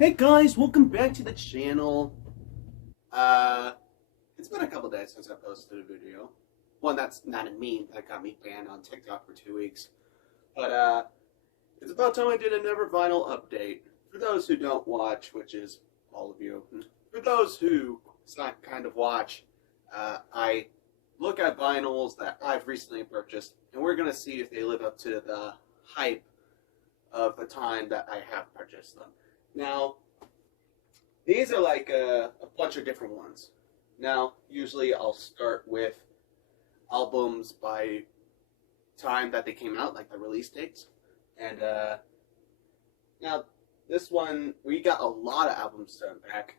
Hey guys, welcome back to the channel. It's been a couple days since I posted a video. One that's not a meme that got me banned on TikTok for 2 weeks. But it's about time I did a Never Vinyl update. For those who don't watch, which is all of you, for those who kind of watch, I look at vinyls that I've recently purchased, and we're gonna see if they live up to the hype of the time that I have purchased them. Now, these are like a bunch of different ones. Now, usually I'll start with albums by time that they came out, like the release dates. And now, this one, we got a lot of albums sent back.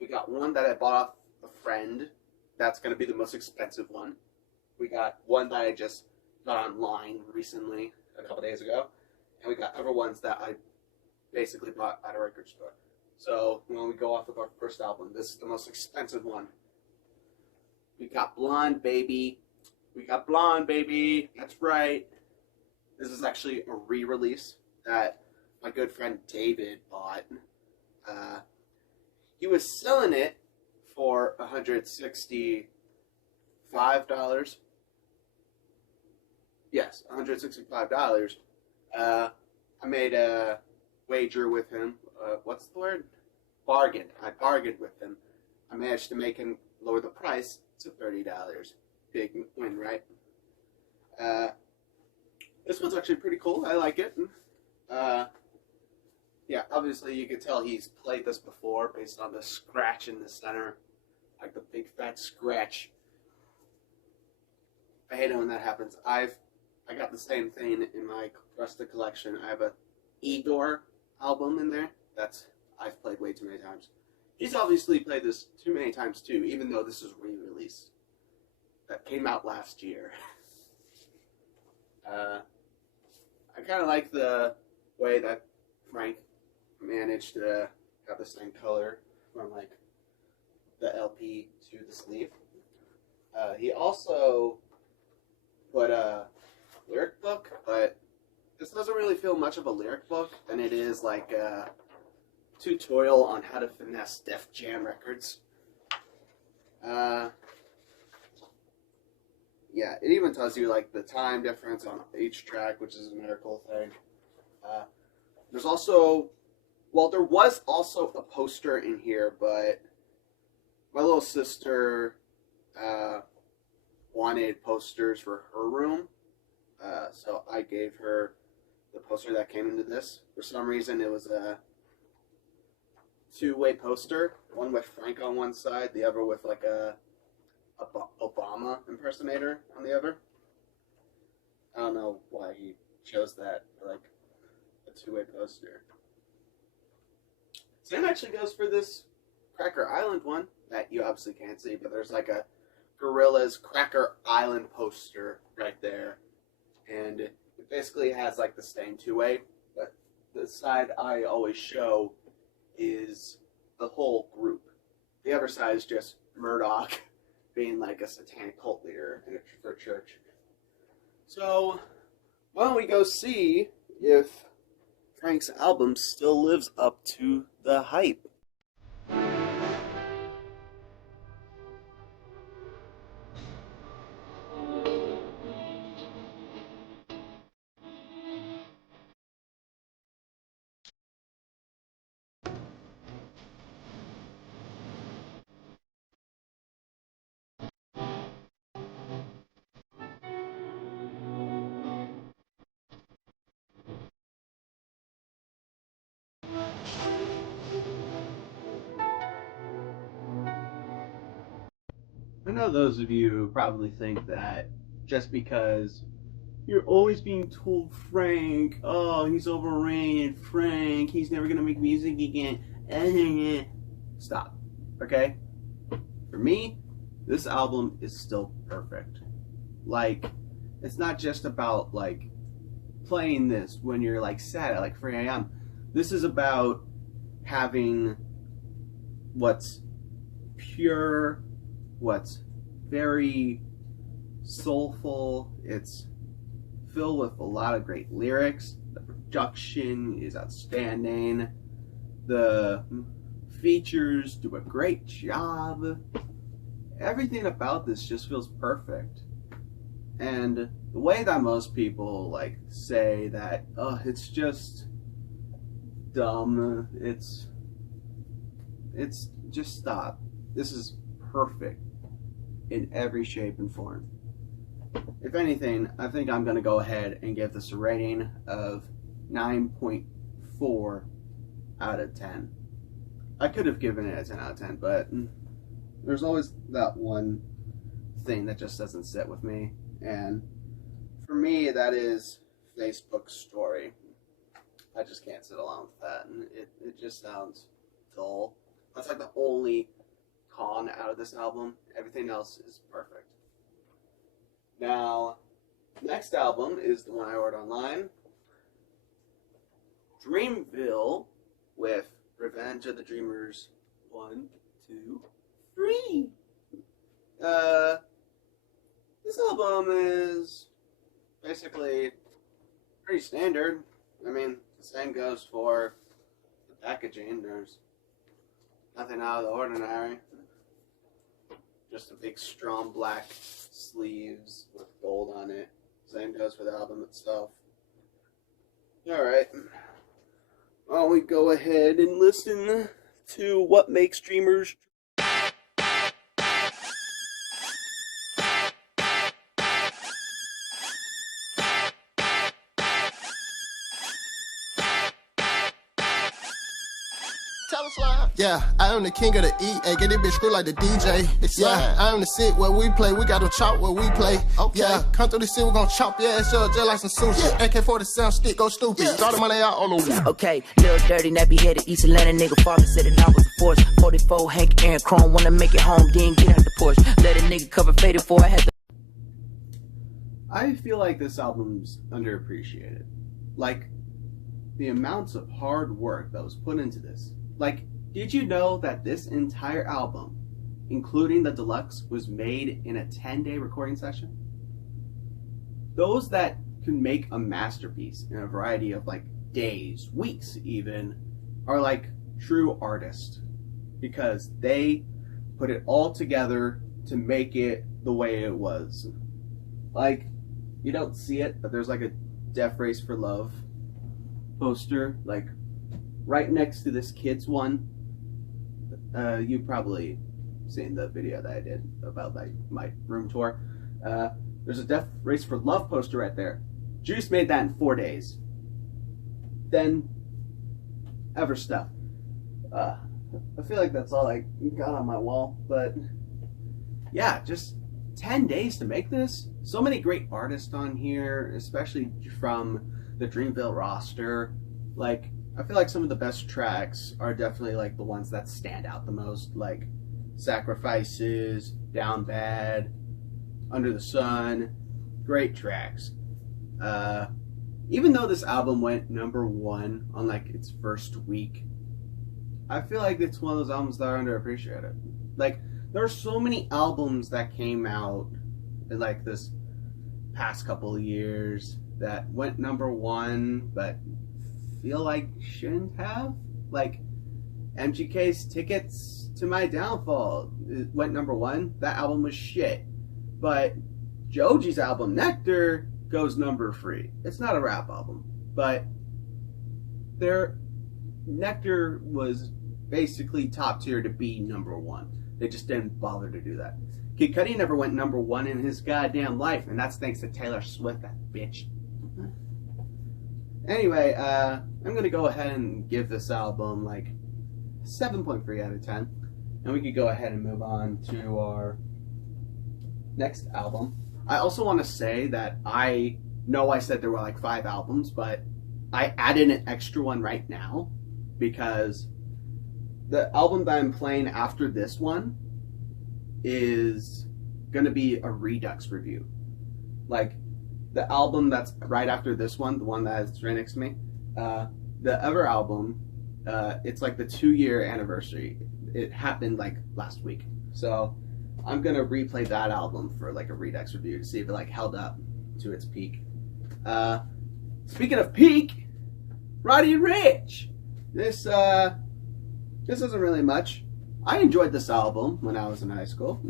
We got one that I bought off a friend. That's going to be the most expensive one. We got one that I just got online recently, a couple days ago. And we got other ones that I basically bought at a record store. So when we go off of our first album, this is the most expensive one. We got Blonde Baby. We got Blonde Baby. That's right. This is actually a re-release that my good friend David bought. He was selling it for $165. Yes, $165. I made a wager with him. What's the word? Bargained. I bargained with him. I managed to make him lower the price to $30. Big win, right? This one's actually pretty cool. I like it. Yeah, obviously you can tell he's played this before based on the scratch in the center. Like the big fat scratch. I hate it when that happens. I got the same thing in my rest of the collection. I have a Igor album in there. I've played way too many times. He's obviously played this too many times too, even though this is re-release. That came out last year. I kind of like the way that Frank managed to have the same color from like the LP to the sleeve. He also put a lyric book, but this doesn't really feel much of a lyric book than it is like a tutorial on how to finesse Def Jam records. Yeah, it even tells you like the time difference on each track, which is another cool thing. There's also, well, there was also a poster in here, but my little sister wanted posters for her room, so I gave her the poster that came into this. For some reason, it was a two-way poster, one with Frank on one side, the other with like a Obama impersonator on the other. I don't know why he chose that for like a two-way poster. Same actually goes for this Cracker Island one that you obviously can't see, but there's like a Gorillaz Cracker Island poster right there, and it basically has like the same two-way, but the side I always show is the whole group. The other side is just Murdoch being like a satanic cult leader for a church. So why don't we go see if Frank's album still lives up to the hype? I know those of you probably think that just because you're always being told Frank, oh, he's overrated, Frank, he's never gonna make music again. Stop, okay? For me, this album is still perfect. Like, it's not just about like playing this when you're like sad at like 3 a.m. This is about having what's pure, what's very soulful. It's filled with a lot of great lyrics. The production is outstanding. The features do a great job. Everything about this just feels perfect. And the way that most people like say that, oh, it's just dumb, it's just stop. This is perfect in every shape and form. If anything, I think I'm going to go ahead and give this a rating of 9.4 out of 10. I could have given it a 10 out of 10, but there's always that one thing that just doesn't sit with me. And for me, that is Facebook story. I just can't sit along with that. And it just sounds dull. That's like the only con out of this album. Everything else is perfect. Now, next album is the one I ordered online. Dreamville with Revenge of the Dreamers 1, 2, 3. This album is basically pretty standard. I mean, the same goes for the packaging. There's nothing out of the ordinary. Just a big strong black sleeves with gold on it. Same goes for the album itself. Alright. Why don't we go ahead and listen to what makes dreamers. Yeah, I am the king of the EA. Get this bitch screw like the DJ. Yeah, I am the sit where we play. We got to chop where we play. Okay. Yeah, come through the city, we gon' chop your ass up just like some sushi. Yeah. AK-47 stick, go stupid. Throw the money out on the wall. Okay, little dirty, nappy headed East Atlanta nigga. Father said that I was a force. 44, Hank, Aaron, Chrome. Wanna make it home, then get out the Porsche. Let a nigga cover faded for I had to. I feel like this album's underappreciated. Like, the amounts of hard work that was put into this. Like, did you know that this entire album, including the deluxe, was made in a 10-day recording session? Those that can make a masterpiece in a variety of like days, weeks even, are like true artists, because they put it all together to make it the way it was. Like, you don't see it, but there's like a Death Race for Love poster, like right next to this kid's one. You've probably seen the video that I did about my room tour. There's a Death Race for Love poster right there. Juice made that in 4 days. Then, ever stuff. I feel like that's all I got on my wall, but yeah, just 10 days to make this. So many great artists on here, especially from the Dreamville roster. Like, I feel like some of the best tracks are definitely like the ones that stand out the most, like Sacrifices, Down Bad, Under the Sun. Great tracks. Even though this album went #1 on like its first week, I feel like it's one of those albums that are underappreciated. Like, there are so many albums that came out in like this past couple of years that went #1 but feel like shouldn't have. Like MGK's Tickets to My Downfall, it went #1. That album was shit. But Joji's album Nectar goes #3. It's not a rap album, but their Nectar was basically top tier to be #1. They just didn't bother to do that. Kid Cudi never went #1 in his goddamn life, and that's thanks to Taylor Swift, that bitch. Anyway, I'm going to go ahead and give this album like 7.3 out of 10. And we could go ahead and move on to our next album. I also want to say that I know I said there were like 5 albums, but I added an extra one right now because the album that I'm playing after this one is going to be a Redux review. Like, the album that's right after this one, the one that's right next to me, the other album, it's like the 2-year anniversary. It happened like last week. So I'm going to replay that album for like a Redux review to see if it like held up to its peak. Speaking of peak, Roddy Ricch. This this isn't really much. I enjoyed this album when I was in high school.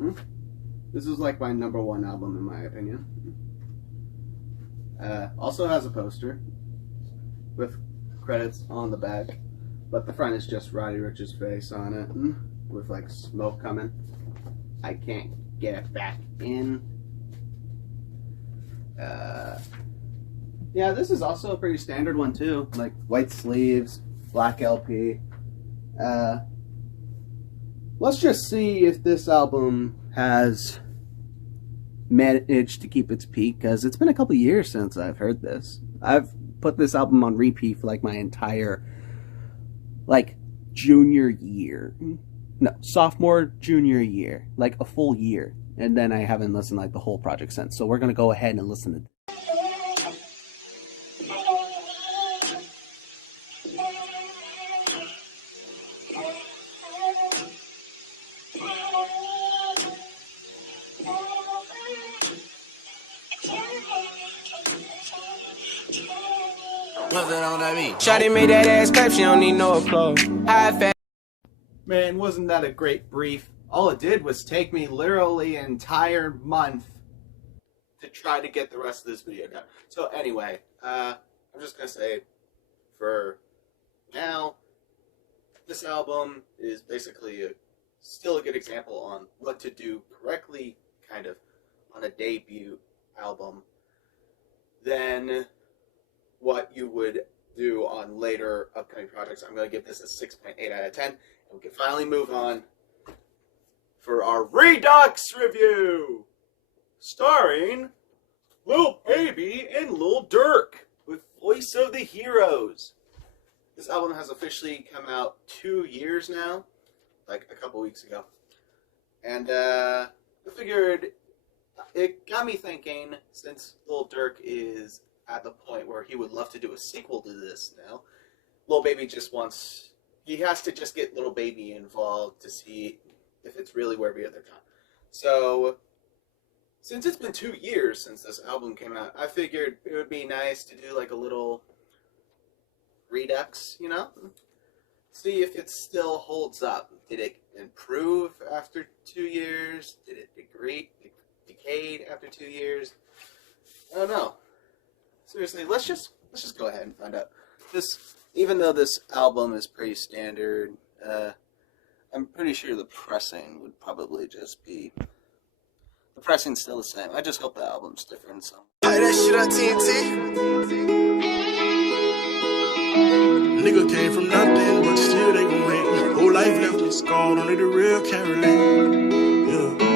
This is like my #1 album in my opinion. Also has a poster with credits on the back, but the front is just Roddy Ricch's face on it with like smoke coming. I can't get it back in. Yeah, this is also a pretty standard one too, like white sleeves, black LP. Let's just see if this album has managed to keep its peak, because it's been a couple years since I've heard this. I've put this album on repeat for like my entire like junior year. No, sophomore, junior year, like a full year. And then I haven't listened like the whole project since. So we're going to go ahead and listen to Shawty made that ass clap, she don't need no applause. Man, wasn't that a great brief? All it did was take me literally an entire month to try to get the rest of this video done. So anyway, I'm just going to say, for now, this album is basically still a good example on what to do correctly, kind of, on a debut album, than what you would do on later upcoming projects. I'm going to give this a 6.8 out of 10, and we can finally move on for our Redux review, starring Lil Baby and Lil Durk with Voice of the Heroes. This album has officially come out 2 years now, like a couple weeks ago, and I figured it got me thinking, since Lil Durk is at the point where he would love to do a sequel to this now, Lil Baby he has to just get Lil Baby involved to see if it's really worth the other time. So, since it's been 2 years since this album came out, I figured it would be nice to do like a little redux, you know? See if it still holds up. Did it improve after 2 years? Did it decayed after 2 years? I don't know. Seriously, let's just go ahead and find out. Even though this album is pretty standard, I'm pretty sure the pressing would probably just be... The pressing's still the same. I just hope the album's different, so... Hey, that shit on TNT. Nigga came from nothing, but still they gon' hate. Whole life left me scarred, only the real can relate. Yeah.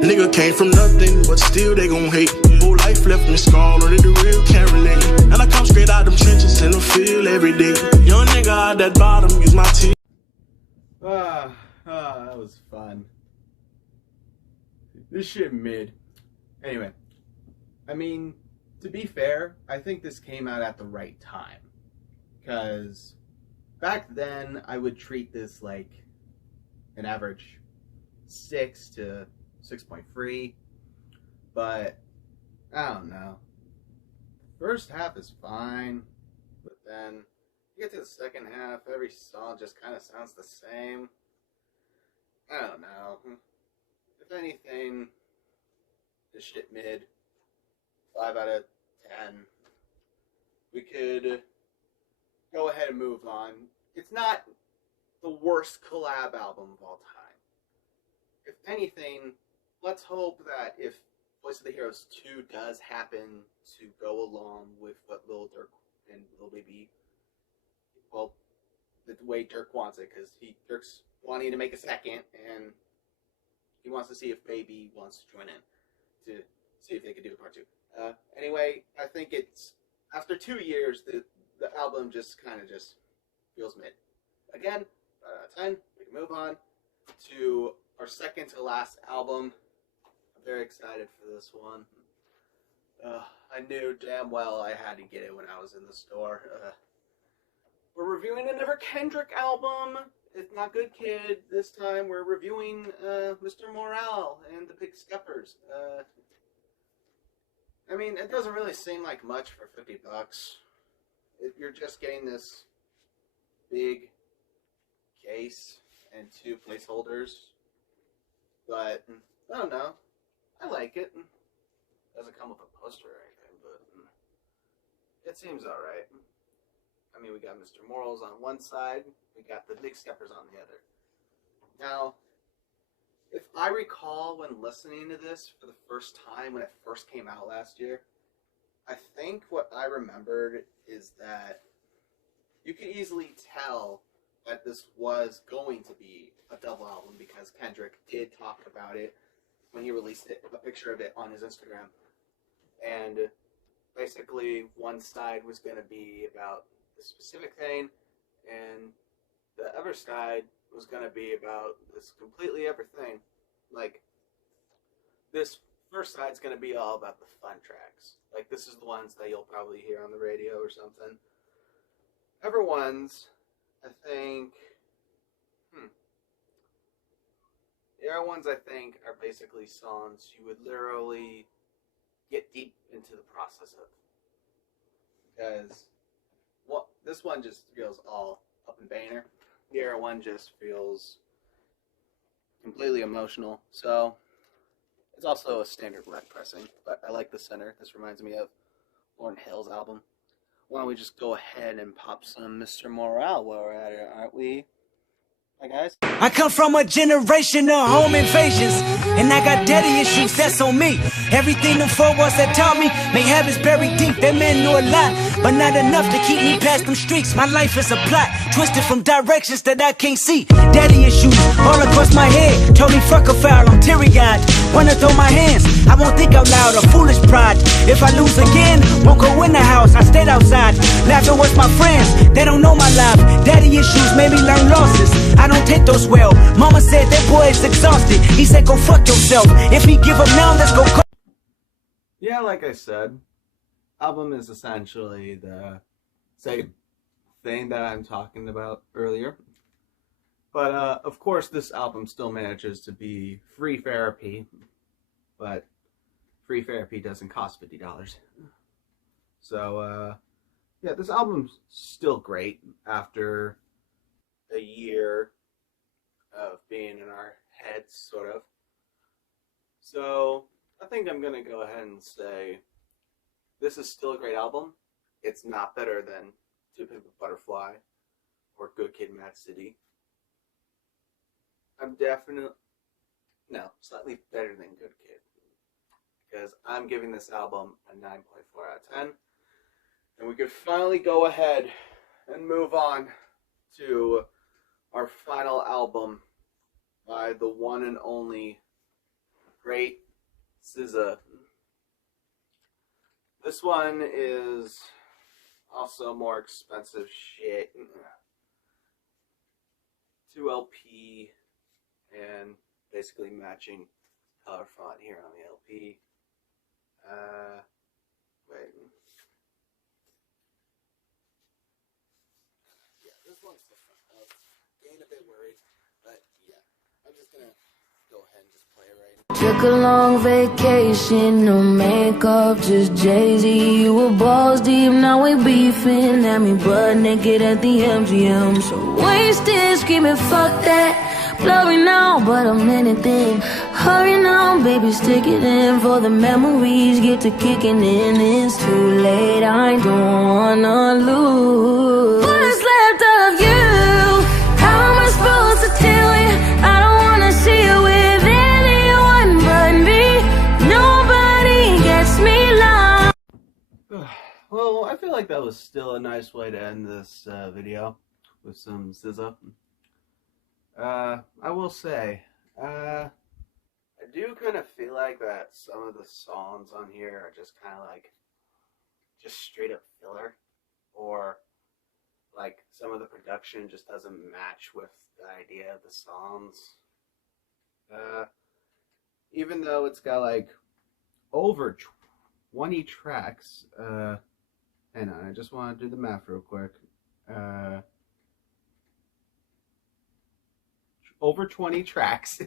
Nigga came from nothing, but still they gon' hate. Whole life left me scarred, only the real can relate. And I come straight out them trenches in the field every day. Young nigga out that bottom, use my teeth. That was fun. This shit mid. Anyway, I mean, to be fair, I think this came out at the right time. Because back then, I would treat this like an average 6 to 6.3, but I don't know. First half is fine, but then you get to the second half, every song just kind of sounds the same. I don't know. If anything, this shit mid. 5 out of 10. We could go ahead and move on. It's not the worst collab album of all time. If anything, let's hope that if Voice of the Heroes 2 does happen to go along with what Lil Durk and Lil Baby, well, the way Durk wants it, because Durk's wanting to make a second, and he wants to see if Baby wants to join in to see if they could do a part 2. Anyway, I think it's, after 2 years, the album just kind of just feels mid. Again, 10, we can move on to our second to last album. I'm very excited for this one. I knew damn well I had to get it when I was in the store. We're reviewing another Kendrick album. it's not Good Kid. This time we're reviewing Mr. Morale and the Big Steppers. I mean, it doesn't really seem like much for $50. You're just getting this big case and 2 placeholders. But, I don't know. I like it. Doesn't come with a poster or anything, but it seems alright. I mean, we got Mr. Morals on one side, we got the Big Steppers on the other. Now, if I recall when listening to this for the first time, when it first came out last year, I think what I remembered is that you could easily tell that this was going to be a double album because Kendrick did talk about it when he released it, a picture of it on his Instagram. And basically, one side was going to be about a specific thing, and the other side was going to be about this completely other thing. Like, this first side's going to be all about the fun tracks. Like, this is the ones that you'll probably hear on the radio or something. Other ones, I think, the other ones I think are basically songs you would literally get deep into the process of. Because this one just feels all up and banner. The other one just feels completely emotional. So it's also a standard black pressing, but I like the center. This reminds me of Lauryn Hill's album. Why don't we just go ahead and pop some Mr. Morale while we're at it, aren't we? Hi, guys. I come from a generation of home invasions, and I got daddy issues, that's on me. Everything them four walls that taught me may have is buried deep. That man knew a lot, but not enough to keep me past them streets. My life is a plot, twisted from directions that I can't see. Daddy issues all across my head, told me fuck a foul, I'm teary-eyed. Wanna throw my hands, I won't think out loud, a foolish pride. If I lose again, won't go in the house, I stayed outside. Laughing with my friends, they don't know my life. Daddy issues made me learn losses, I don't take those well. Mama said that boy is exhausted, he said go fuck yourself. If he give up now, let's go. Yeah, like I said, album is essentially the same thing that I'm talking about earlier. But, of course, this album still manages to be free therapy. But free therapy doesn't cost $50. So, yeah, this album's still great after a year of being in our heads, sort of. So, I think I'm going to go ahead and say this is still a great album. It's not better than To Pimp a Butterfly or Good Kid, Mad City. I'm slightly better than Good Kid. Because I'm giving this album a 9.4 out of 10. And we could finally go ahead and move on to our final album by the one and only great SZA. This one is also more expensive shit. 2 LP and basically matching color font here on the LP. Wait. Yeah, this one's different. I was getting a bit worried, but yeah, I'm just gonna go ahead and just play it right now. Took a long vacation, no makeup, just Jay-Z. You were balls deep, now we beefing. Had me butt naked at the MGM. So wasted, screaming fuck that. Blurry now, but I'm in it then. Hurry now, baby, stick it in. For the memories get to kicking in. It's too late, I don't wanna lose. What's left of you? How am I supposed to tell you? I don't wanna see you with anyone but me. Nobody gets me lost. Well, I feel like that was still a nice way to end this video with some SZA. I will say, I do kind of feel like that some of the songs on here are just kind of like, just straight up filler, or like some of the production just doesn't match with the idea of the songs. Even though it's got like over 20 tracks, hang on, I just want to do the math real quick. over 20 tracks.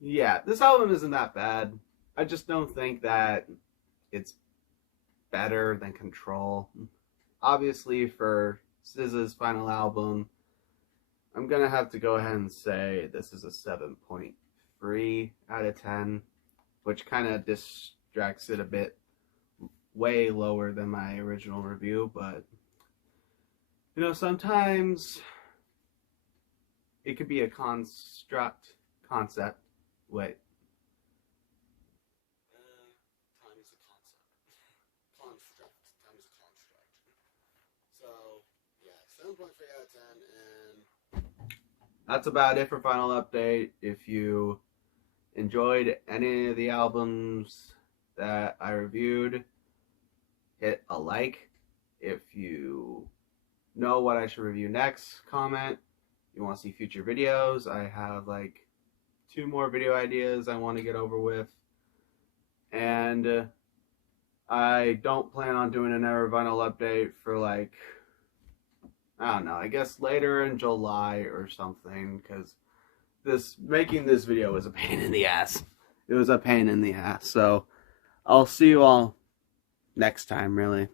Yeah, this album isn't that bad. I just don't think that it's better than Control. Obviously, for SZA's final album, I'm gonna have to go ahead and say this is a 7.3 out of 10, which kind of distracts it a bit, way lower than my original review. But you know, sometimes it could be a concept. Wait. Time is a concept. Construct. Time is a construct. So, yeah, 7.3 out of 10, and that's about it for Final Update. If you enjoyed any of the albums that I reviewed, hit a like. If you know what I should review next, comment. You want to see future videos, I have like 2 more video ideas I want to get over with. And I don't plan on doing another vinyl update for like, I don't know, I guess later in July or something, because making this video was a pain in the ass. It was a pain in the ass. So I'll see you all next time, really.